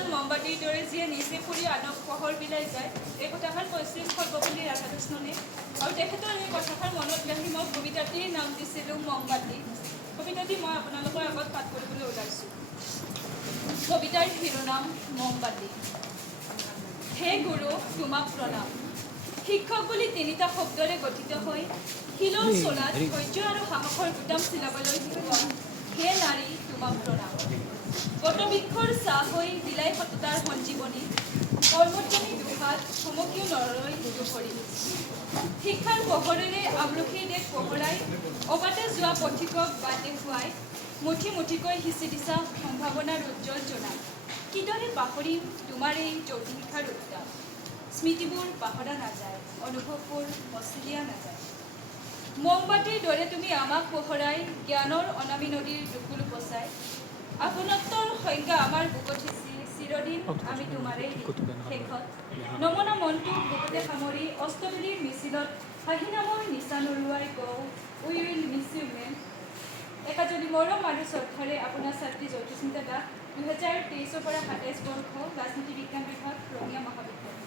এডাল মমবাতিৰ দৰে যিয়ে নিজে ফুৰি আনক পোহৰ বিলাই যায়, এই কথাষাৰ কৈছিল সৰ্বপল্লী ৰাধাকৃষ্ণনে। আৰু তেখেতৰ এই কথাষাৰ মনত ৰাখি মই কবিতাটিৰ নাম দিছিলোঁ মমবাতি। কবিতাটি মই আপোনালোকৰ আগত পাঠ কৰিবলৈ ওলাইছোঁ। কবিতাৰ শিৰোনাম মমবাতি। হে গুৰু, তোমাক প্ৰণাম। শিক্ষক বুলি তিনিটা শব্দৰে গঠিত হৈ শিলৰ চলাত ধৈৰ্য আৰু সাহসৰ বুটাম চিলাবলৈ শিকোৱা হে নাৰী, তোমাক প্ৰণাম। বটবৃক্ষৰ ছাঁ হৈ দিলাই সততাৰ সঞ্জীৱনী, কৰ্মধ্বনি দুহাত চমকিও নৰৈ দুভৰি। শিক্ষাৰ পোহৰেৰে আমলখিৰ দেশ পোহৰাই অবাটে যোৱা পথিকক বাট দেখুৱাই মুঠি মুঠিকৈ সিঁচি দিছা সম্ভাৱনাৰ উজ্জ্বল জোনাক। কিদৰে পাহৰিম তোমাৰ এই জ্যোতি শিক্ষাৰ উত্তাপ। স্মৃতিবোৰ পাহৰা নাযায়, অনুভৱবোৰ মচলিয়া নাযায়। মমবাতিৰ দৰে তুমি আমাক পোহৰাই জ্ঞানৰ অনামী নদীৰ দুকুল উপচাই। আপোনত্বৰ সংজ্ঞা আমাৰ বুকত সিঁচি চিৰদিন আমি তোমাৰেই শেষত নমনা মনটোক বুকুতে সামৰি অষ্টবেদীৰ মিছিলত হাঁহি নামৰ নিচান উৰুৱাই কওঁ উই উইল মিছ ইউ মেম। একাজনী মৰম আৰু শ্ৰদ্ধাৰে আপোনাৰ ছাত্ৰী জ্যোতিস্মিতা দাস, 2023 পৰা 27 বৰ্ষ, ৰাজনীতি বিজ্ঞান বিভাগ, ৰঙিয়া মহাবিদ্যালয়।